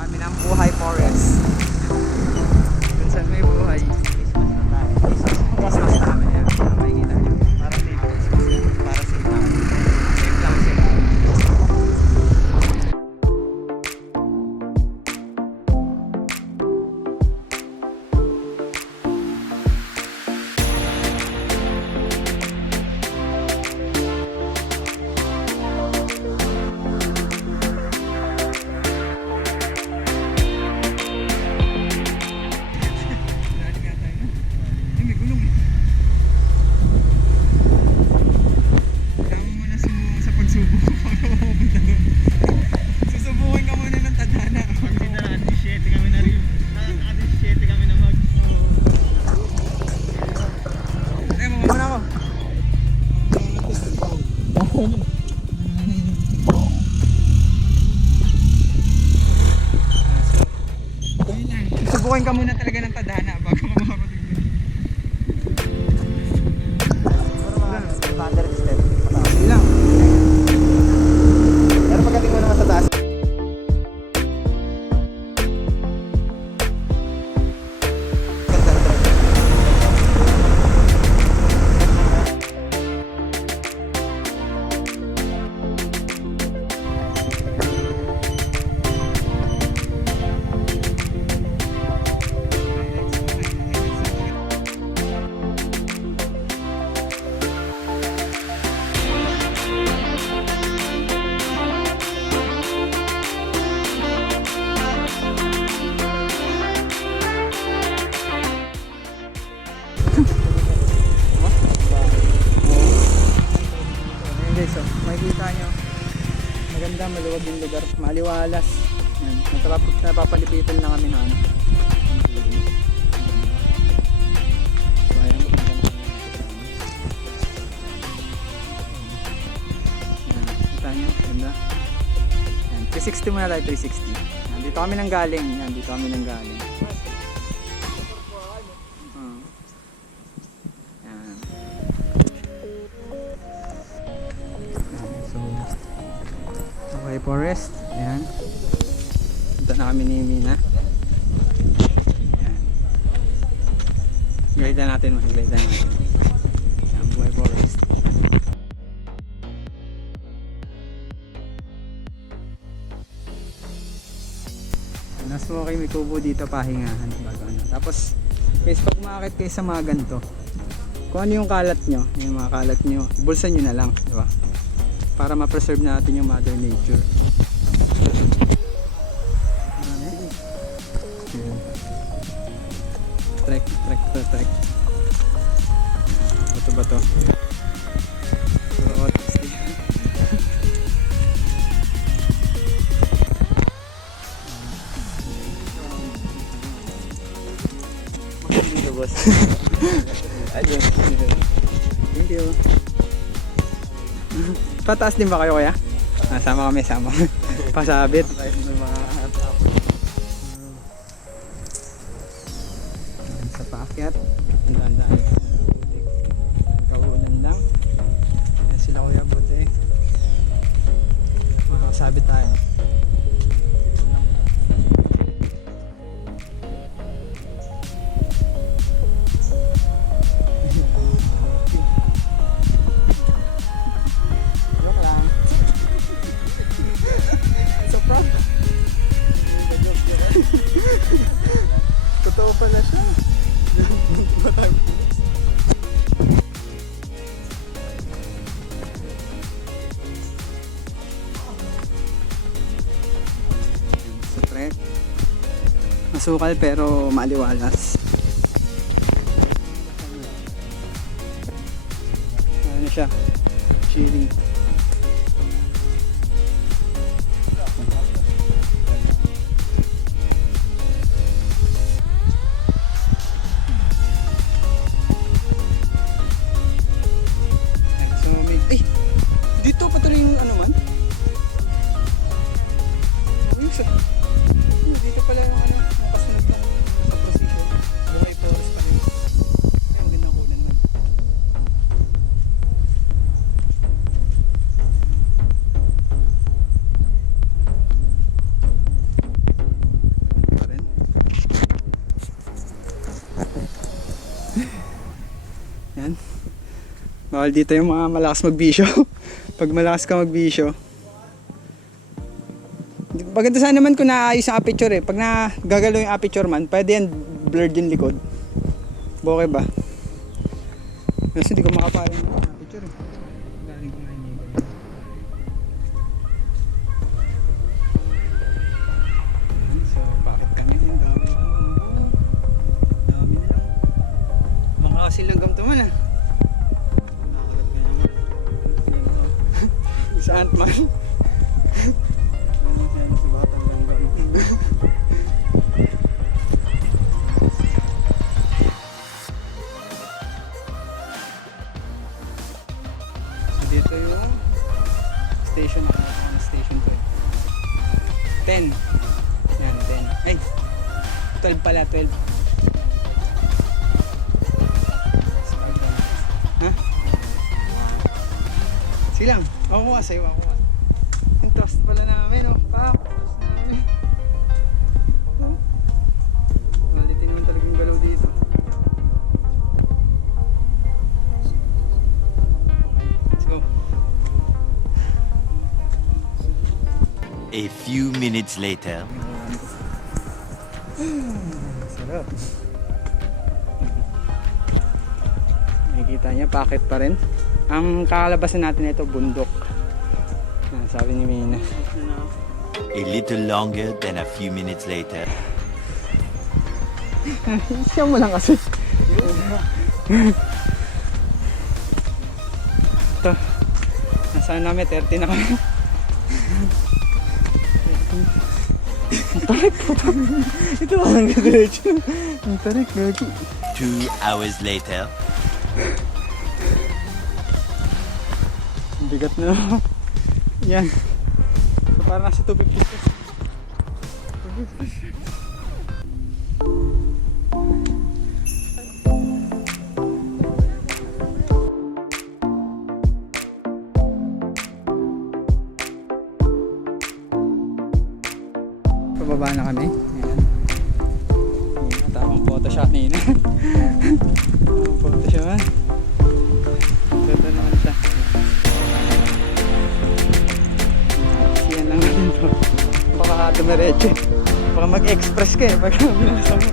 Kami ng Buhay Forest. Kung saan may buhay. Christmas namin yan. Makikita nyo. Para safe Christmas yan. Para safe namin. Safe lang safe. Subukin ka muna talaga ng tadhana bago ka makapatid. Ilang? Pero pagdating mo naman sa taas. Guys, so, makikita nyo maganda, maluwag yung lugar, maliwalas. Yan, napapalipitan lang kami na ano. So, ayan, kita nyo, ganda. Yan, 360 muna tayo, 360. Yan, dito kami nang galing. Yan, dito kami nang galing. Okay, forest. Ayan. Punta na kami ni Mina. Ayan. Guide natin mo. Guide natin. Ayan, Buhay Forest. Nas mo kayo may kubo dito pahingahan. Bago ano. Tapos, guys, pag umakit kayo sa mga ganito, kung ano yung kalat nyo, yung mga kalat nyo, ibulsan nyo na lang. Diba? Para ma-preserve natin yung mother nature. Trek. Bato. Boss. Thank you. Pataas din ba kayo kuya? Sama kami. Pasabit. Sa paakyat. Tandaan. Kauunan lang. Yan sila kuya buti. Makakasabit tayo. Totoo pala siya. Sa trek. Masukal pero maliwalas. Ano siya? Chilling. Dito patuloy yung ano man? Dito pala yung ano, kasunod ng sa procession. Buhay Forest pa rin. Ayun din ang kunin man. Bawal dito yung mga malakas magbisyo. Pag malakas ka magbisyo. Maganda sana naman kung naayos ang aperture eh. Pag nagagalaw yung aperture man, pwede yan blurred yung likod. Okay ba? Kasi hindi ko makapala yung aperture eh. Galing ko nga yung so, bakit kami? Ang dami na. Dami na. Baka kasi langgam to man ah. Nakalat ka naman. Sa Ant-Man. Dito yung station na station 12. 10. Yan, 10. Ay, 12 pala, 12. Ha? Silang, ako ka sa'yo, ako ka. Yung toast pala namin, oh. Toast namin. Malitin naman talaga yung galaw dito. A few minutes later. Sarap. Nakikita niya, packet pa rin. Ang kakalabasan natin ito, bundok. Sabi ni Mina. A little longer than a few minutes later. Siya mo lang kasi. Ito. Nasaan namin? 30 na kami. Ang tarik po. Ito lang diretso. Ang tarik. 2 hours later. Ang bigat na. Yan. So parang nasa 250. Pababa na kami. Ayan. Ayan, tamang photoshot nina. Tamang photoshot. Ganda naman siya. Siyan lang natin to. Baka dumiretso. Baka mag-express ka eh. Pag binasa mo.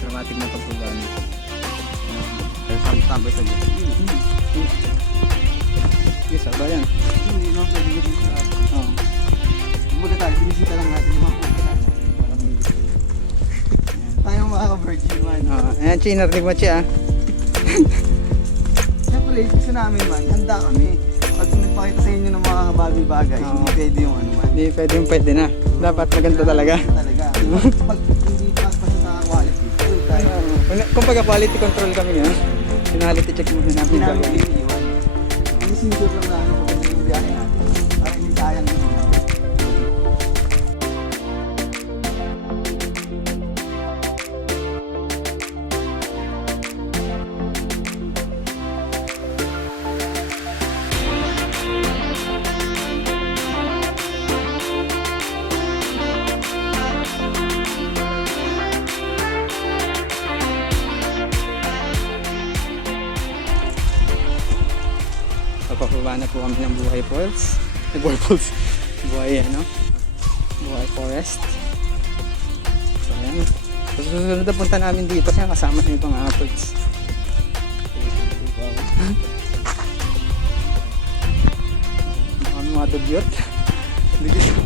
Dramatic na pagpagano. Pero tambay sa gitna. Yes, ba yan? Hindi naman pwede ko dito sa atin. Oo. Bumunta tayo, binisita lang natin yung mga punta tayo. Tayo mga ka-virgin man. Ayan, Chino, rinig mo siya. Siyempre, gusto namin man, handa kami. Pag nagpakita sa inyo ng mga bagay-bagay, hindi pwede yung ano man. Hindi pwede yung pwede na. Dapat maganda talaga. Talaga. Pag hindi pagpasa sa quality, tayo. Kung pagka-quality control kami ngayon, quality check muna namin. Hindi namin iniiwan. Ang sinigure lang namin kung yung biyahe natin. Para hindi sayang yun. Papababa na po kami ng Buhay Falls. Buhay Falls. Buhay ano? Buhay Forest. So ayan. Susunod na punta namin dito kasi kasama na ibang efforts. Kami mga dugyot. Dugyot.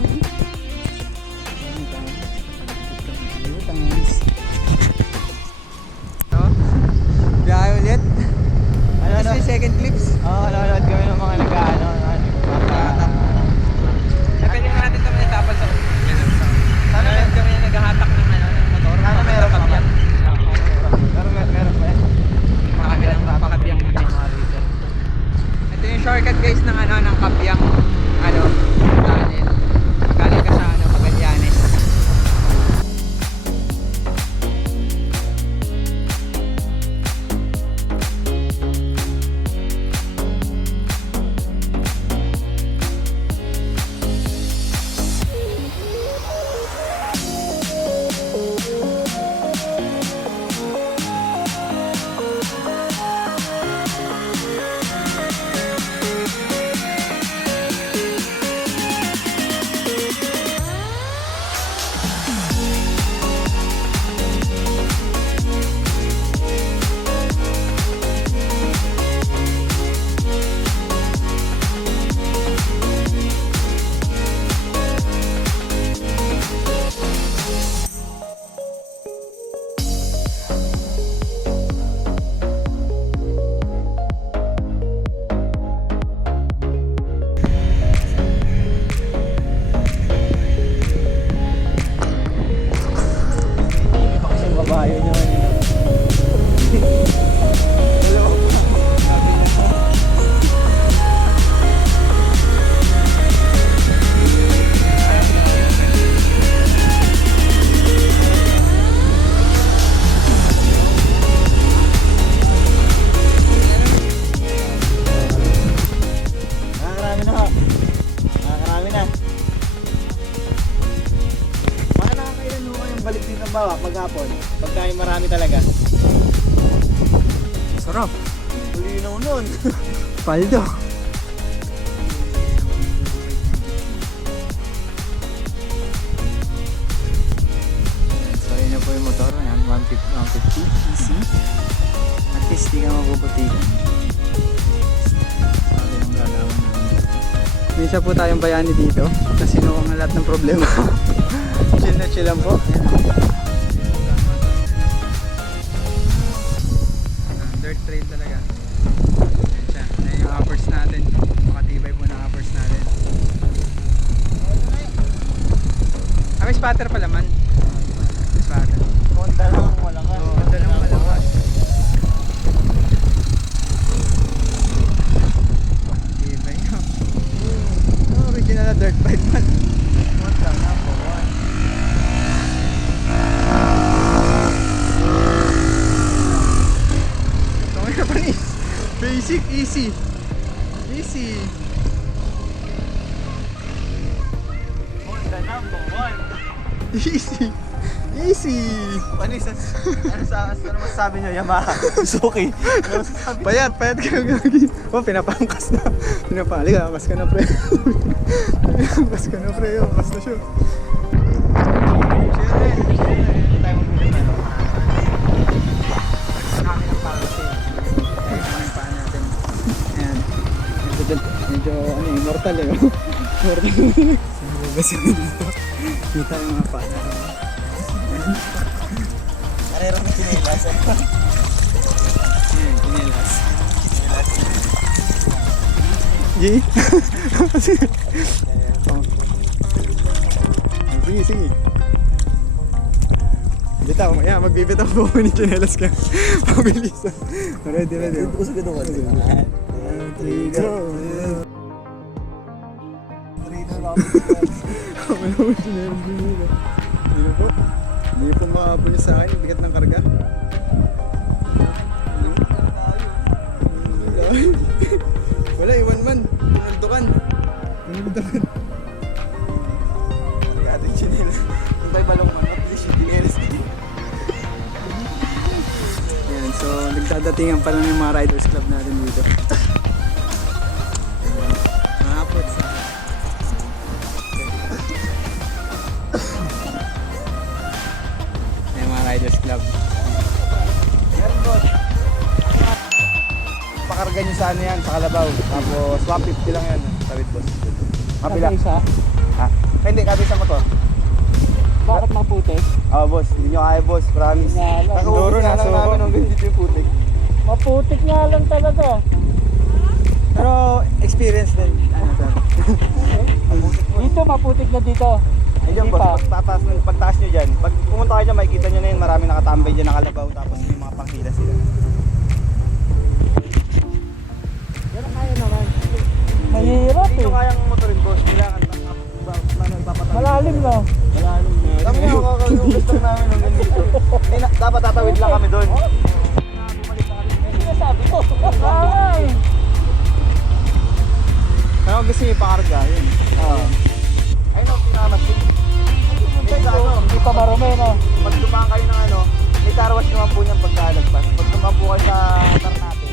Biyahe ulit. Ano yung second clips? Oo, nanonood kami ng mga nag-ano. Pwede mo natin kami nagtapal sa nanonood kami yung naghahatak ng motor. Sana meron pa ba? Meron pa yan. Pakabiyang ito yung shortcut guys ng ng Kapyang tunnel. Galing ka sa Magallanes. Nakakarami na. Mga nakakailan mo kayong balik dito ng bawak maghapon? Pagka yung marami talaga. Sarap. Ulinaw nun. Paldo. So yun na po yung motor. Ayan, 150 easy. At least di ka mabubutikan. Sabi ng galawan namin dito. May isa po tayong bayani dito na sinuwang ang lahat ng problema. Chill na chill lang po. Ayan. Dirt trail talaga. Ayan siya. Ayan yung uppers natin. Makatibay po ng uppers natin. Ah, may spatter pala man. May spatter. Honda lang ang malakas. Oo, Honda lang malakas. Tibay nyo. Original na dirt bike man. Honda number 1. Ito nga panis. Basic, easy. Easy. Honda number 1. Easy. Easy. Panis, ano masasabi nyo? Yamaha. Suzuki. Ano masasabi? Payat ka gagi. Oh, pinapangkas na. Pinapalik, angkas ka na pre. Angkas ka na pre, angkas na siya. Tayo mag-ulit na. Kami ng pangkasin. Ayun ang paa natin. Ayan. Medyo ano eh, mortal eh. Mortal. Sinubugas yun dito. Kita yung mga paa natin. Karera mo sinilas. Ayan, kinilas. G? Oh. Sige, sige. Bitaw, yeah, magbibitaw po ako ni Chinelas ka. Pabilis. Ready, ready. Usog ka doon. 3, go. Ako na po Chinelas binila. Hindi po. Hindi po makapon sa akin. Bigat ng karga. Wala, iwan man. Pinuldukan. Pinuldukan. Ating chinelas. Kung tayo balong mangat, please yung chinelas. Yan, so nagdadatingan pa lang yung mga riders club natin dito. Mga puts. Yan mga riders club. Meron boss. Pakarga nyo sa ano yan, sa kalabaw. Tapos 150 lang yan. Tawid boss. Kapila. Isa? Ha? Hindi, kapila sa motor. Bakit maputi? Oo boss, hindi nyo kaya boss, promise. Nga lang. Nakaubos na lang Nasuko. namin nung ganito yung putik. Maputik nga lang talaga. Pero experience din. Ano sir? Dito, maputik na dito. Ayun Hindi boss, pa. pagtaas nyo dyan. Pag pumunta kayo dyan, makikita nyo na yun, marami nakatambay dyan na kalabaw. Tapos may mga pangkila sila. Pero kaya naman. Mahirap Hindi nyo eh. kayang motorin boss, kailangan plano ipapatawid. Malalim no? Malalim. Tama nyo, kakagubis lang namin nung ganito. Hindi na, dapat tatawid lang kami doon. Yung sinasabi ko. Ay! Ano gusto niyo ipakarga? Yun. Oo. Ayun ang pinakamasig. Minsan ano, Hindi pa marumi no? pag dumaan kayo ng ano, may carwash naman po niyan pagkalagpas. Pag dumaan po kayo sa car natin,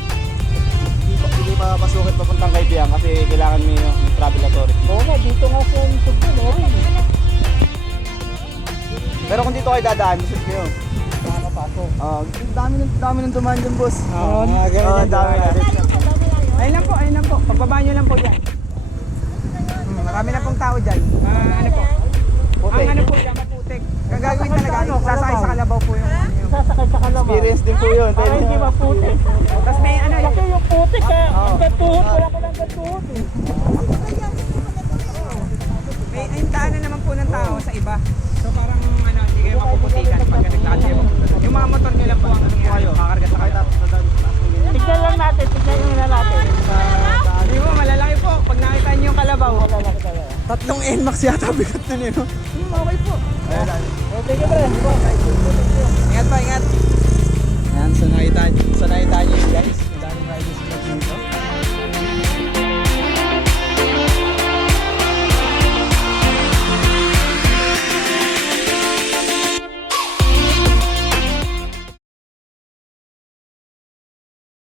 hindi pa pasukit papuntang Kaibigan kasi kailangan may travel authority. Oo nga, dito nga sa Sugbo, meron eh. Pero kung dito kayo dadaan, visit kayo. Nakakapasok. Dami ng dumaan dyan, boss. Oo, mga ganun Oo, yan, dami diba? na. Ayun lang po. Pagbaba nyo lang po dyan. Marami na pong tao dyan. Ano po? Putik. Ang ano po yan, maputik. Ang gagawin talaga, sasakay sa kalabaw po yung ano yun. Sasakay sa kalabaw. Experience din po yun. Para hindi maputik. Tapos may ano yun. Kasi yung putik ha, hanggang tuhod, wala ka lang hanggang tuhod eh. May daanan naman po ng tao sa iba. So parang ano, hindi kayo mapuputikan pag naglakad kayo. Yung mga motor nyo lang po ang kakarga sa kalabaw. Tignan lang natin. Hindi mo, malalaki po. Pag nakita nyo yung kalabaw. Wala lang talaga. 3 NMAX yata bigat nun eh. No? Okay po. Okay ka pre. Ingat pa, ingat. Ayan, so nakita nyo yun guys.